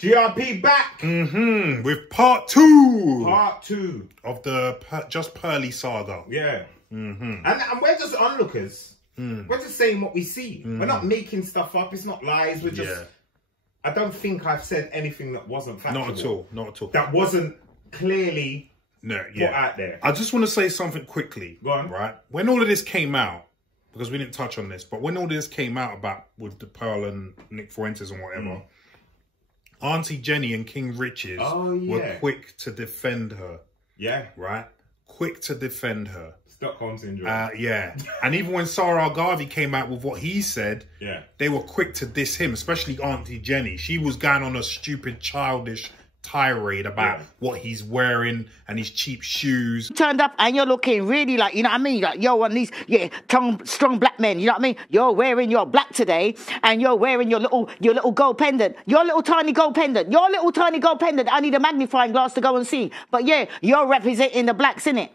GRP back. With part two. Part two of the Just Pearly saga. Yeah. And we're just onlookers. We're just saying what we see. We're not making stuff up. It's not lies. We're just... I don't think I've said anything that wasn't factual. Not at all. Not at all. That wasn't clearly put out there. I just want to say something quickly. Go on. Right? When all of this came out, because we didn't touch on this, but when all this came out about with the Pearl and Nick Fuentes and whatever, Auntie Jenny and King Riches were quick to defend her. Yeah. Right? Quick to defend her. Stockholm syndrome. Yeah. And even when Sarah Garvey came out with what he said, they were quick to diss him, especially Auntie Jenny. She was going on a stupid, childish tirade about what he's wearing and his cheap shoes. Turned up and you're looking really like, you know what I mean? Like, you're one of these, strong black men, you know what I mean? You're wearing your black today and you're wearing your little gold pendant. Your little tiny gold pendant. Your little tiny gold pendant. I need a magnifying glass to go and see. But yeah, you're representing the blacks, innit?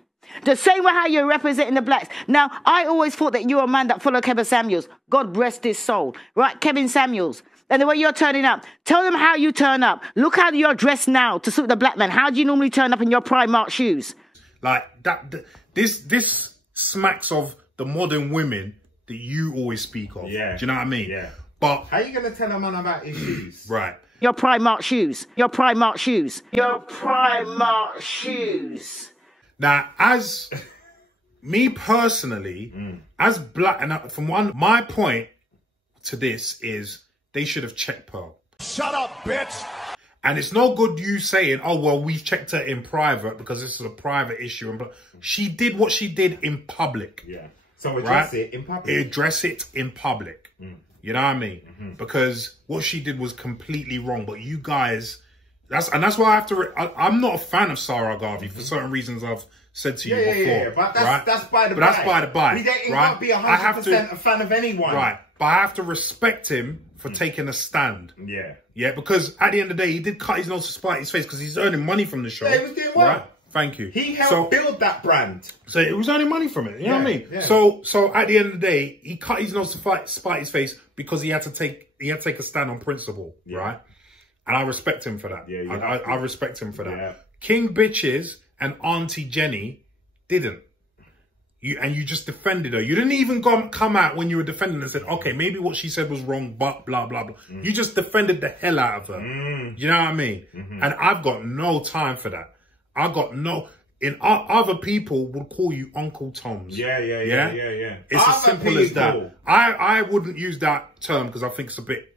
The same way how you're representing the blacks. Now, I always thought that you were a man that followed Kevin Samuels. God rest his soul. Right? Kevin Samuels. And the way you're turning up. Tell them how you turn up. Look how you're dressed now to suit the black man. How do you normally turn up in your Primark shoes? Like, this smacks of the modern women that you always speak of. Yeah. Do you know what I mean? Yeah. But how are you going to tell a man about his shoes? Right. Your Primark shoes. Your Primark shoes. Your Primark shoes. Now, as me personally, as black, and from my point to this is they should have checked Pearl. Shut up, bitch. And it's no good you saying, oh, well, we've checked her in private because this is a private issue. And she did what she did in public. Yeah. So address it in public. Address it in public. You know what I mean? Because what she did was completely wrong. But you guys... That's why I have to... I'm not a fan of Sarah Garvey for certain reasons I've said to you before. Yeah, but that's by the by. That's by the by. We can't be 100% a fan of anyone. Right. But I have to respect him for taking a stand. Yeah. Yeah, because at the end of the day, he did cut his nose to spite his face because he's earning money from the show. Yeah, he was doing well. Right? Thank you. He helped build that brand. So it was earning money from it. You know what I mean? Yeah. So at the end of the day, he cut his nose to spite his face because he had to take a stand on principle. Yeah. Right. And I respect him for that. Yeah, I respect him for that. Yeah. King Bitches and Auntie Jenny didn't. You just defended her. You didn't even come out when you were defending and said, okay, maybe what she said was wrong, but blah, blah, blah. You just defended the hell out of her. You know what I mean? And I've got no time for that. I've got no... Other people would call you Uncle Toms. Yeah. It's as simple as that. I wouldn't use that term because I think it's a bit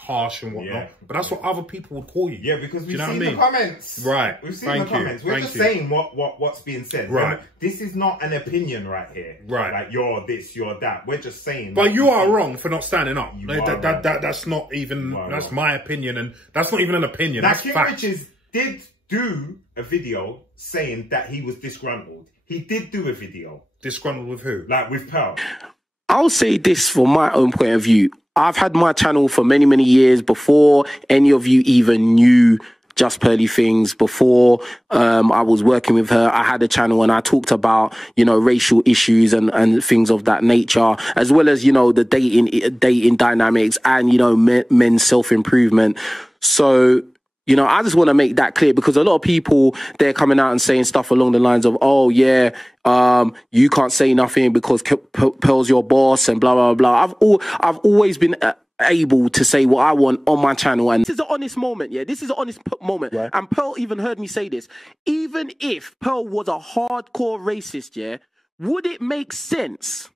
harsh and whatnot, but that's what other people would call you. Yeah, because we've seen the comments. Right. We've seen the comments. We're just saying what's being said. Right. Remember, this is not an opinion right here. Right. Like you're this, you're that. We're just saying. But you are wrong for not standing up. That's not even. That's my opinion, and that's not even an opinion. Now, that's King fact. Riches did do a video saying that he was disgruntled. He did do a video. Disgruntled with who? Like with Pearl. I'll say this from my own point of view. I've had my channel for many, many years before any of you even knew Just Pearly Things. Before I was working with her, I had a channel and I talked about, racial issues and things of that nature, as well as, the dating dynamics and, men's self-improvement. So, I just want to make that clear because a lot of people, they're coming out and saying stuff along the lines of, oh, yeah, you can't say nothing because Pearl's your boss and blah, blah, blah. I've always been able to say what I want on my channel. And this is an honest moment, yeah? This is an honest moment. Right. And Pearl even heard me say this. Even if Pearl was a hardcore racist, yeah, would it make sense?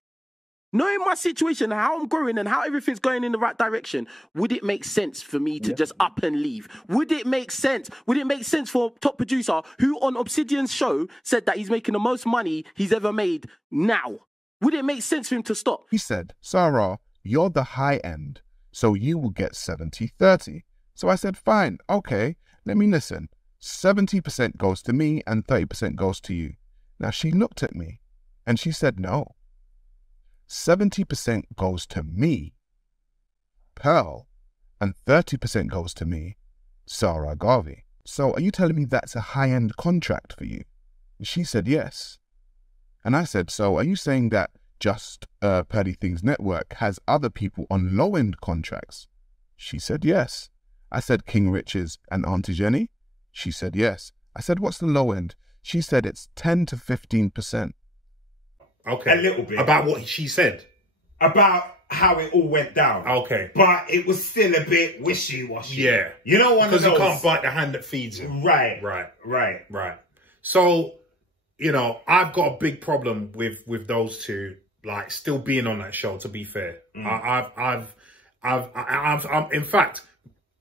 Knowing my situation, how I'm growing and how everything's going in the right direction, would it make sense for me to just up and leave? Would it make sense? Would it make sense for top producer who on Obsidian's show said that he's making the most money he's ever made now? Would it make sense for him to stop? He said, Sarah, you're the high end, so you will get 70-30. So I said, fine, okay, let me listen. 70% goes to me and 30% goes to you. Now she looked at me and she said, no. 70% goes to me, Pearl, and 30% goes to me, Sarah Garvey. So are you telling me that's a high-end contract for you? She said yes. And I said, so are you saying that Just Pearly Things Network has other people on low-end contracts? She said yes. I said King Rich's and Auntie Jenny. She said yes. I said, what's the low end? She said it's 10 to 15%. Okay. A little bit. About what she said? About how it all went down. Okay. But it was still a bit wishy-washy. Yeah. You know, one of those... Because he can't bite the hand that feeds him. Right. Right. So, you know, I've got a big problem with those two, like, still being on that show, to be fair. In fact,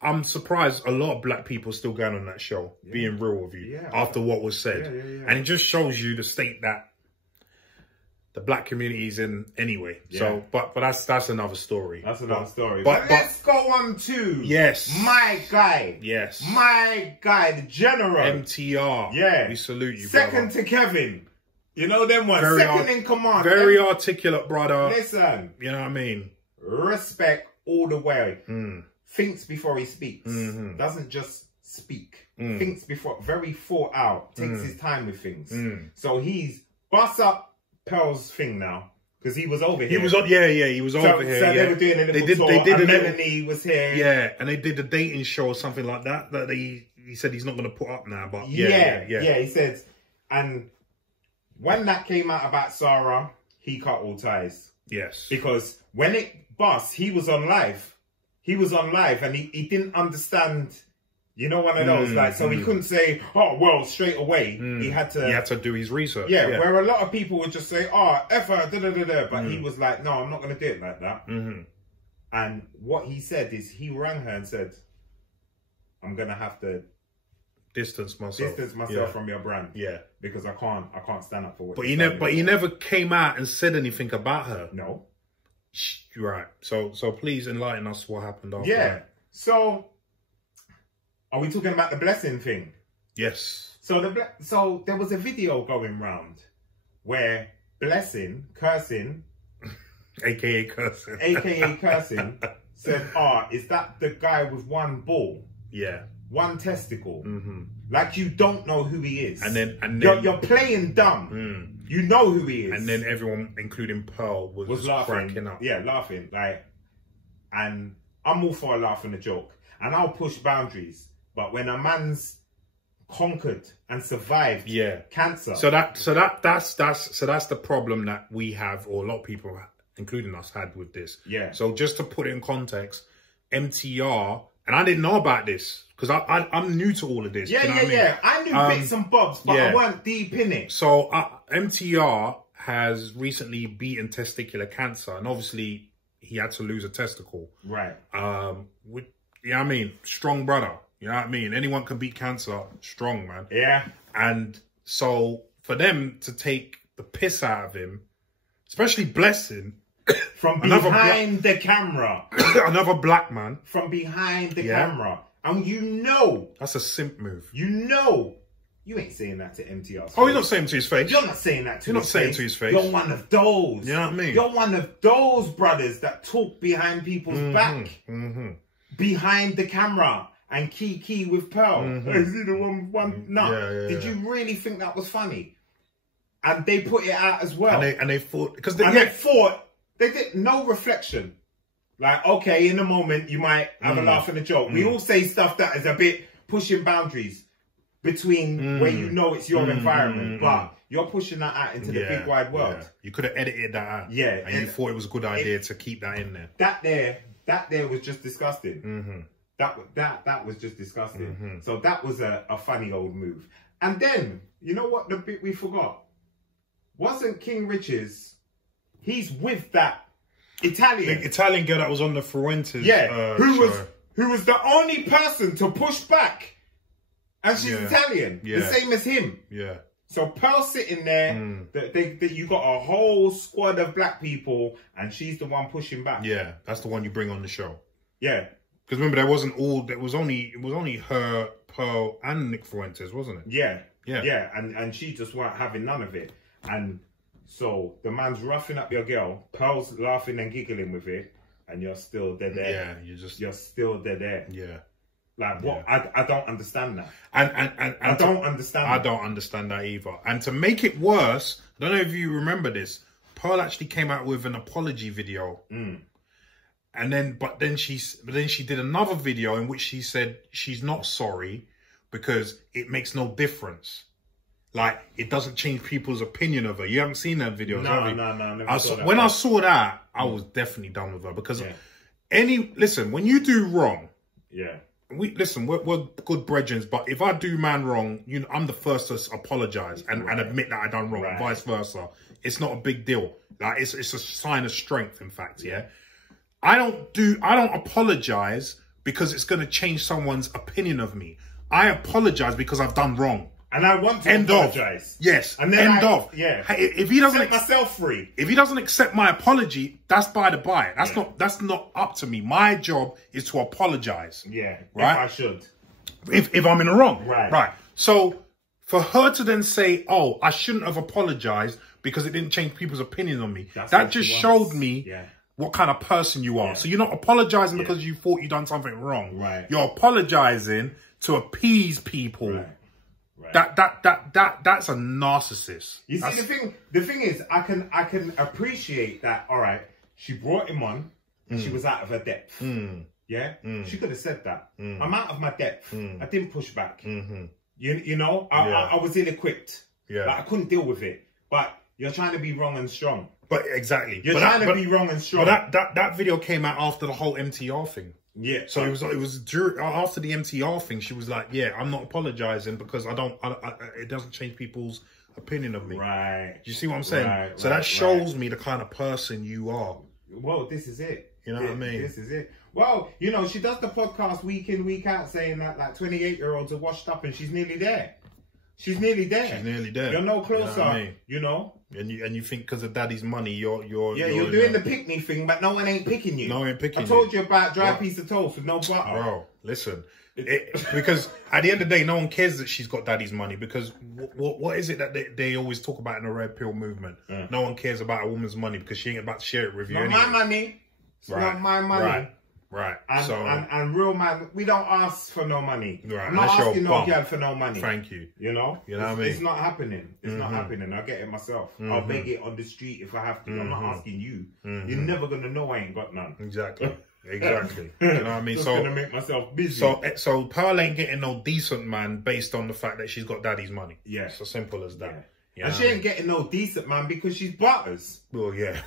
I'm surprised a lot of black people still going on that show, being real with you, after what was said. And it just shows you the state that the black community is in anyway. So, but that's another story. That's another story. But let's go on to my guy. My guy, the general. MTR. Yeah. We salute you, Second brother. to Kevin. You know them ones. Second in command. Very articulate, brother. Listen. You know what I mean? Respect all the way. Thinks before he speaks. Doesn't just speak. Thinks before, very thought out. Takes his time with things. So he's bust up Pearl's thing now. Because he was over here. He was on, he was over here. So they were doing a little tour. They did Melanie was here. Yeah, and they did a dating show or something like that. That he said he's not going to put up now. But he said, and when that came out about Sarah, he cut all ties. Yes. Because when it bust, he was on live. He was on live and he didn't understand, you know, one of those, like, so he couldn't say, oh, well, straight away. He had to do his research. Yeah, where a lot of people would just say, oh, effer, da-da-da-da. But he was like, no, I'm not going to do it like that. And what he said is he rang her and said, I'm going to have to distance myself from your brand. Yeah. Because I can't stand up for what he never came out and said anything about her. No. Right. So please enlighten us what happened after that. So are we talking about the blessing thing? Yes. So there was a video going round where Blessing, cursing, aka cursing, said, is that the guy with one ball? Yeah. One testicle. Like you don't know who he is. And then you're playing dumb. You know who he is. And then everyone, including Pearl, was laughing. cracking up. Yeah, laughing. Like, and I'm all for a laugh and a joke. And I'll push boundaries. But when a man's conquered and survived cancer. So that's the problem that we have, or a lot of people, including us, had with this. Yeah. So just to put it in context, MTR, and I didn't know about this because I'm new to all of this. Yeah. I knew bits and bobs, but I weren't deep in it. So MTR has recently beaten testicular cancer, and obviously he had to lose a testicle. Right. You know what I mean? Strong brother. You know what I mean? Anyone can beat cancer. Strong, man. Yeah. And so for them to take the piss out of him, especially Blessing, from behind the camera. Another black man. From behind the camera. And you know. That's a simp move. You know. You ain't saying that to MTR's face. Oh, you're not saying to his face. You're not saying that to his face. You're not saying to his face. You're one of those. You know what I mean? You're one of those brothers that talk behind people's back. Behind the camera. And Kiki with Pearl. Is he the one with one nut? Did you really think that was funny? And they put it out as well. And they thought... They thought... They did no reflection. Like, okay, in a moment, you might have a laugh and a joke. We all say stuff that is a bit pushing boundaries between where you know it's your environment. But you're pushing that out into the big wide world. Yeah. You could have edited that out. Yeah. And you thought it was a good idea to keep that in there. That there was just disgusting. That was just disgusting. So that was a funny old move. And then, you know what the bit we forgot? Wasn't King Rich's... He's with that Italian. The Italian girl that was on the Fuentes. Yeah, who was the only person to push back. And she's Italian. The same as him. Yeah. So Pearl's sitting there. You got a whole squad of black people, and she's the one pushing back. Yeah, that's the one you bring on the show. Yeah. Because remember, it was only her, Pearl, and Nick Fuentes, wasn't it? Yeah. And she just weren't having none of it. And so the man's roughing up your girl, Pearl's laughing and giggling with it, and you're still dead there. Yeah, you're still dead there. Yeah. Like what? I don't understand that. And I don't understand that. I don't understand that either. And to make it worse, I don't know if you remember this, Pearl actually came out with an apology video. but then she did another video in which she said she's not sorry because it makes no difference. Like, it doesn't change people's opinion of her. You haven't seen that video, have you? No. When I saw that, I was definitely done with her because listen, when you do wrong, we're good brethren, but if I do man wrong, I'm the first to apologize and admit that I done wrong, and vice versa. It's not a big deal. Like, it's a sign of strength, in fact. Yeah. I don't apologize because it's going to change someone's opinion of me. I apologize because I've done wrong. And I want to apologize. Yes. And then Yeah. If he doesn't set myself free. If he doesn't accept my apology, that's by the by. That's not up to me. My job is to apologize. Yeah. Right. If I should. If I'm in the wrong. Right. Right. So for her to then say, "Oh, I shouldn't have apologized because it didn't change people's opinion on me," that just showed me what kind of person you are. Yeah. So you're not apologizing because you thought you done something wrong. Right. You're apologizing to appease people. Right. That's a narcissist. You see, the thing is, I can appreciate that. All right, she brought him on. She was out of her depth. Yeah, she could have said that. I'm out of my depth. I didn't push back. You know, I was ill-equipped. Yeah, like, I couldn't deal with it. But you're trying to be wrong and strong. But exactly, you're trying to be wrong and strong. But that video came out after the whole MTR thing. Yeah. So it was after the MTR thing. She was like, "Yeah, I'm not apologizing because it doesn't change people's opinion of me." Right. Do you see what I'm saying? So that shows me the kind of person you are. Well, this is it. You know what I mean? This is it. Well, you know, she does the podcast week in, week out, saying that like 28-year-olds are washed up, and she's nearly there. She's nearly there. She's nearly there. You're no closer. You know what I mean? You know. And you think because of daddy's money, you're doing the pick me thing, but no one ain't picking you. No one ain't picking you. I told you about dry piece of toast with no butter. Bro, listen. Because at the end of the day, no one cares that she's got daddy's money, because what is it that they always talk about in the red pill movement? No one cares about a woman's money because she ain't about to share it with you. Not anyway. my money. It's not my money. Right. And real man, we don't ask for no money. Right. I'm not asking no girl for no money. Thank you. You know? You know what I mean? It's not happening. It's not happening. I get it myself. I'll beg it on the street if I have to. I'm not asking you. You're never going to know I ain't got none. Exactly. You know what I mean? Just going to make myself busy. So Pearl ain't getting no decent man based on the fact that she's got daddy's money. Yeah. It's as simple as that. Yeah. And she ain't getting no decent man because she's butters. Well, yeah.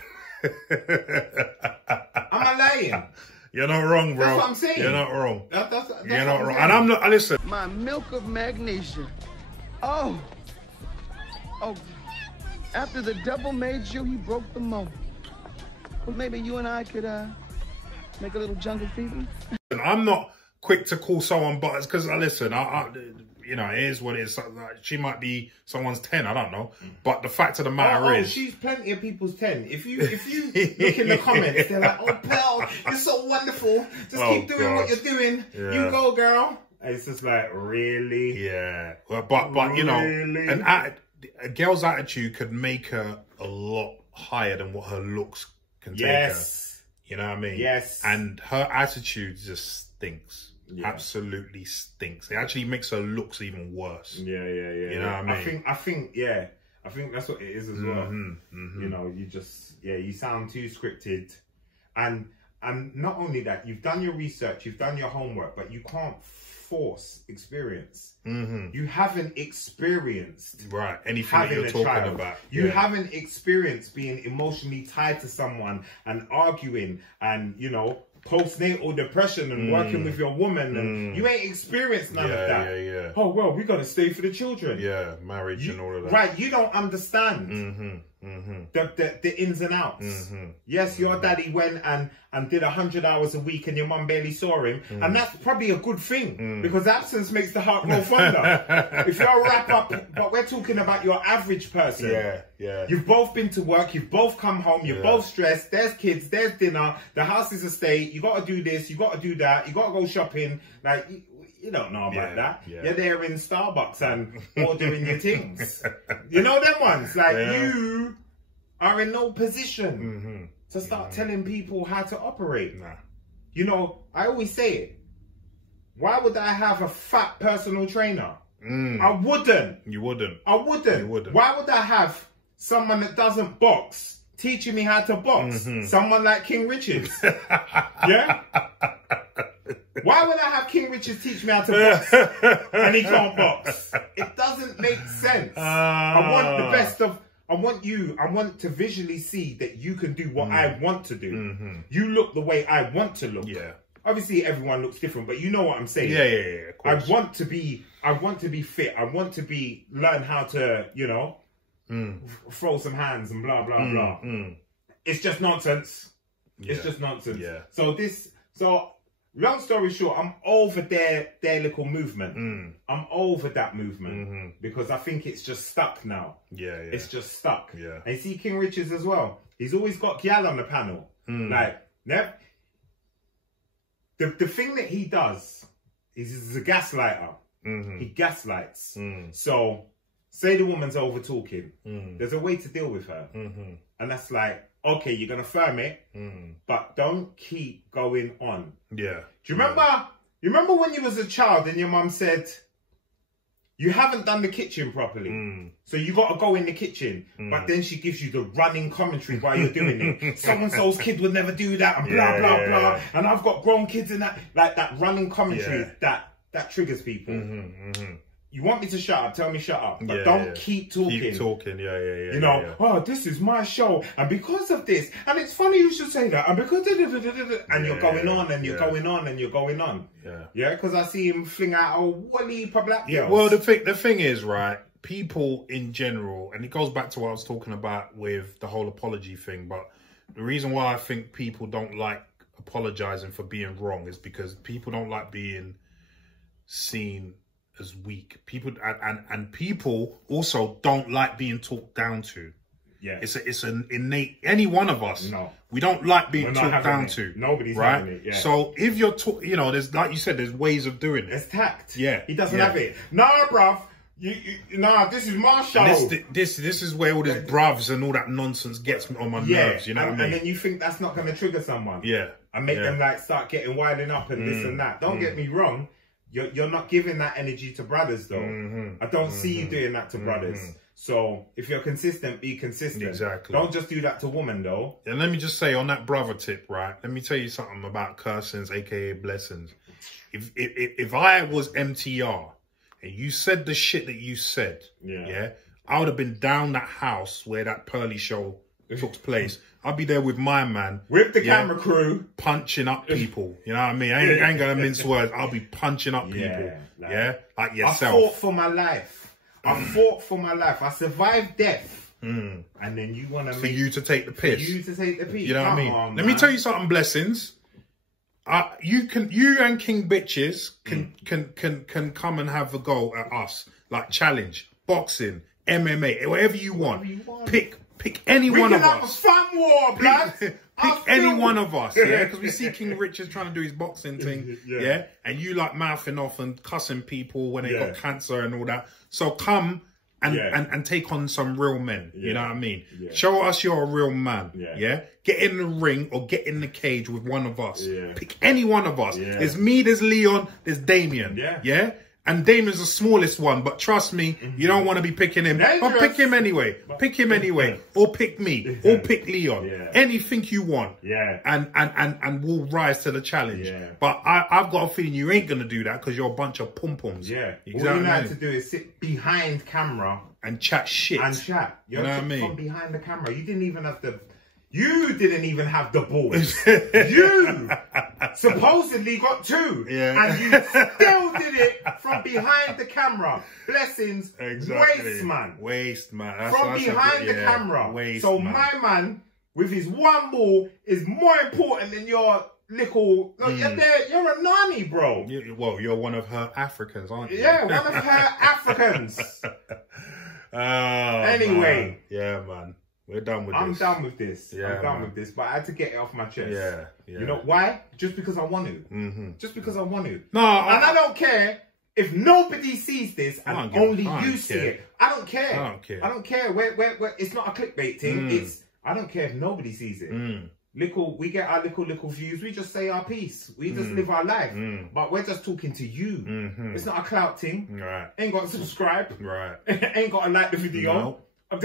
Am I lying? You're not wrong, bro. That's what I'm saying. You're not wrong. That's You're not wrong. And I'm not, listen. My milk of magnesia. Oh, after the devil made you, he broke the mold. Well, maybe you and I could make a little jungle fever. I'm not quick to call someone butters because, listen, you know, it is what it is. She might be someone's 10, I don't know. But the fact of the matter is... she's plenty of people's 10. If you look in the comments, they're like, "Oh, Pearl, you're so wonderful. Just keep doing what you're doing. Yeah. You go, girl." And it's just like, really? Yeah. But you know, a girl's attitude could make her a lot higher than what her looks can take her. You know what I mean? Yes. And her attitude just stinks. Yeah. Absolutely stinks. It actually makes her looks even worse. Yeah. You know what I mean? I think that's what it is as well. You know, you sound too scripted, and not only that, you've done your research, you've done your homework, but you can't force experience. You haven't experienced anything that you're talking about. You haven't experienced being emotionally tied to someone and arguing and, you know, postnatal depression and working with your woman, and you ain't experienced none of that. Oh, well, we got to stay for the children. Yeah, marriage and all of that. Right, you don't understand the ins and outs. Yes, your daddy went and did 100 hours a week and your mum barely saw him. And that's probably a good thing because absence makes the heart grow fonder. If you're a wrap up, but we're talking about your average person. Yeah. You've both been to work, you've both come home, you're both stressed, there's kids, there's dinner, the house is a state, you got to do this, you got to do that, you got to go shopping. Like, you don't know about that. You're there in Starbucks and ordering your things. You know them ones? Like, you are in no position to start telling people how to operate. You know, I always say it. Why would I have a fat personal trainer? I wouldn't. You wouldn't. I wouldn't. You wouldn't. Why would I have someone that doesn't box teaching me how to box. Someone like King Richards. Yeah? Why would I have King Richards teach me how to box and he can't box? It doesn't make sense. I want the best of... I want to visually see that you can do what I want to do. You look the way I want to look. Yeah. Obviously, everyone looks different, but you know what I'm saying. Yeah. Of course. I want to be fit. I want to learn how to, you know, throw some hands and blah, blah, blah. It's just nonsense. It's just nonsense. Yeah. So long story short, I'm over their little movement. I'm over that movement because I think it's just stuck now. Yeah. It's just stuck. Yeah. And you see King Richards as well. He's always got Gyal on the panel. Like, the thing that he does is he's a gaslighter. He gaslights. So, say the woman's over talking. There's a way to deal with her. And that's like, okay, you're going to firm it, but don't keep going on. Yeah. Do you remember? You remember when you was a child and your mum said, you haven't done the kitchen properly, so you got to go in the kitchen. But then she gives you the running commentary while you're doing it. So-and-so's kid would never do that, and blah, blah, blah. And I've got grown kids in that. Like that running commentary, that triggers people. You want me to shut up, tell me shut up. But don't keep talking. Keep talking, You know, oh, this is my show. And because of this, and it's funny you should say that. And because and you're going on and you're going on and you're going on. Yeah, because I see him fling out a wally for black girls. Well, the thing is, right, people in general, and it goes back to what I was talking about with the whole apology thing, but the reason why I think people don't like apologizing for being wrong is because people don't like being seen as weak. People and people also don't like being talked down to. Yeah, it's an innate. Any one of us, we don't like being talked down to. Nobody's having it. Yeah. So if you're you know, there's, like you said, there's ways of doing it. There's tact. Yeah, he doesn't have it. Nah, bruv. Nah, this is my show. This is where all this bruvs and all that nonsense gets on my nerves. You know what I mean? And then you think that's not going to trigger someone. Yeah, and make them like start getting winding up and this and that. Don't get me wrong. You're not giving that energy to brothers, though. I don't see you doing that to brothers. So if you're consistent, be consistent. Exactly. Don't just do that to women, though. And let me just say on that brother tip, right? Let me tell you something about cursings, aka blessings. If I was MTR and you said the shit that you said, I would have been down that house where that Pearly show took place. I'll be there with my man. With the camera crew. Punching up people. You know what I mean? I ain't going to mince words. I'll be punching up people. Like yourself. I fought for my life. I fought for my life. I survived death. And then you want to for you to take the piss. For you to take the piss. You know what I mean? Let me tell you something, blessings. You and King Bitches can come and have a go at us. Like challenge, boxing, MMA, whatever you want. Pick any one of us. We can have a fun war, blood. Pick any one of us, because we see King Richards trying to do his boxing thing, and you like mouthing off and cussing people when they got cancer and all that. So come and take on some real men, you know what I mean? Show us you're a real man, Get in the ring or get in the cage with one of us. Pick any one of us. There's me, there's Leon, there's Damien, And Damien's the smallest one, but trust me, you don't want to be picking him. But pick him anyway. Pick him anyway. Or pick me. Or pick Leon. Anything you want. And we'll rise to the challenge. But I've got a feeling you ain't going to do that because you're a bunch of pum-pums. Exactly. All you know how to do is sit behind camera. And chat shit. And chat. You know what I mean? From behind the camera. You didn't even have the... You didn't even have the balls. You supposedly got two. And you still did it from behind the camera. Blessings. Waste man. Waste man. From behind the camera. Waste so man. My man, with his one ball, is more important than your little... You're a nanny, bro. Well, you're one of her Africans, aren't you? Yeah, one of her Africans. Anyway. Man. Yeah, man. We're done with this. I'm done with this. I'm done with this. But I had to get it off my chest. You know why? Just because I want to. Just because I want to. No, and I don't care if nobody sees this and only you see it. I don't care. I don't care. It's not a clickbait thing. It's I don't care if nobody sees it. We get our little views. We just say our piece. We just live our life. But we're just talking to you. It's not a clout thing. Ain't got to subscribe. Ain't got to like the video. No.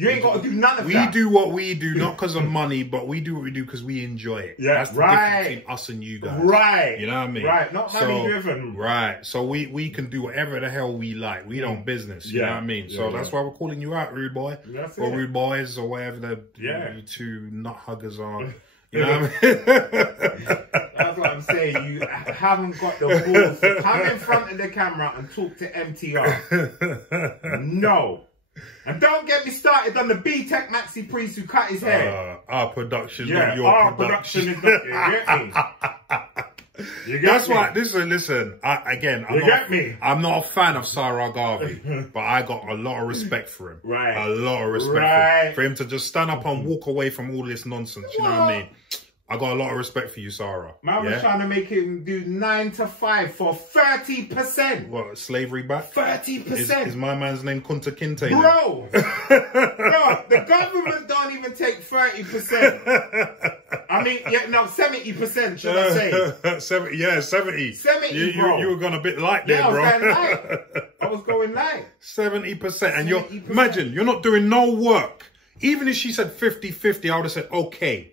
You ain't got to do none of we that. We do what we do, not because of money, but we do what we do because we enjoy it. Yeah, that's the difference between us and you guys. Right. You know what I mean? Right, not money driven. Right. So we can do whatever the hell we like. We don't business. You know what I mean? So that's why we're calling you out, rude boy. That's or it. rude boys, or whatever the you two nut huggers are. You know what I mean? That's what I'm saying. You haven't got the balls to come in front of the camera and talk to MTR. No. And don't get me started on the B-Tech Maxi Priest who cut his hair. Our production, not your our production. is not, you get me? That's why, listen, I'm not a fan of Sarah Garvey, but I got a lot of respect for him. Right. A lot of respect for him to just stand up and walk away from all this nonsense, you know what I mean? I got a lot of respect for you, Sarah. Man was trying to make him do 9 to 5 for 30%. What, slavery back? 30%. Is my man's name Kunta Kinte? Bro! Bro, the government don't even take 30%. I mean, 70%, should I say. 70, 70. 70, bro. You were going a bit light there, bro. I was going light. 70%. And imagine, you're not doing no work. Even if she said 50-50, I would have said, okay.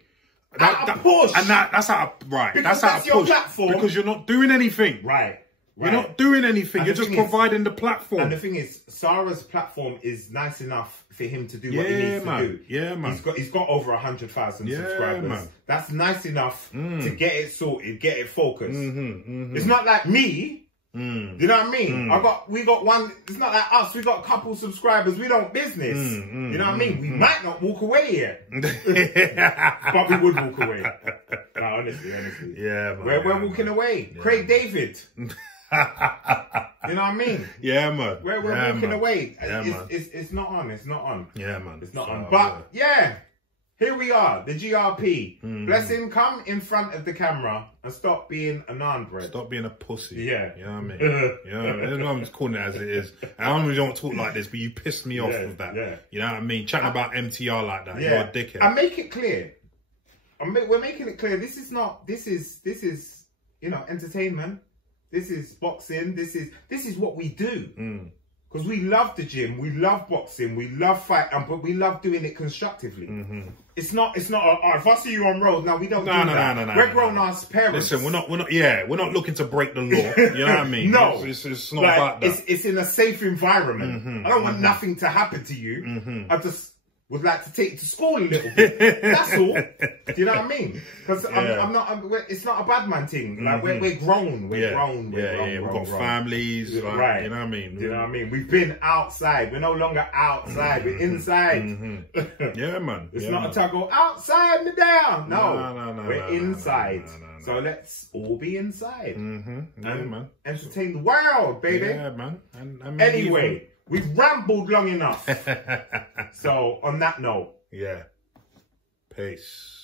Push. And that's how, right. Because that's how your push. platform. Because you're not doing anything. Right. You're not doing anything. You're just providing the platform. And the thing is, Sarah's platform is nice enough for him to do what he needs to do. Yeah, man. He's got over 100,000 subscribers. Man. That's nice enough to get it sorted, get it focused. It's not like me. You know what I mean? We got one. It's not like us. We got a couple subscribers. We don't business. You know what I mean? We might not walk away yet, but we would walk away. No, honestly. Yeah, man. We're walking away. Yeah, Craig David. You know what I mean? Yeah, man. We're walking away. Yeah, it's not on. It's not on. Yeah, man. It's not on. But here we are, the GRP. Bless him, come in front of the camera and stop being a non-bread. Stop being a pussy. Yeah. You know what I mean? You know what I mean? I'm just calling it as it is. And I don't talk like this, but you pissed me off with that. Yeah. You know what I mean? Chatting about MTR like that. You're a dickhead. I make it clear. We're making it clear. This is, entertainment. This is boxing. This is what we do. Because we love the gym, we love boxing, we love fight, but we love doing it constructively. It's not. If I see you on road, no, we don't do that. No. We're grown-ass parents. Listen, we're not looking to break the law. You know what I mean? No, it's not about that. It's in a safe environment. I don't want nothing to happen to you. I just would like to take you to school a little bit. That's all. Do you know what I mean? Because it's not a bad man thing. Like we're grown. We're grown. We've got families. Like, right. You know what I mean? You know what I mean? We've been outside. We're no longer outside. We're inside. Yeah, man. It's not a tug of outside me down. No. We're inside. So let's all be inside. And entertain the world, baby. Yeah, man. Anyway. We've rambled long enough. So, on that note. Yeah. Peace.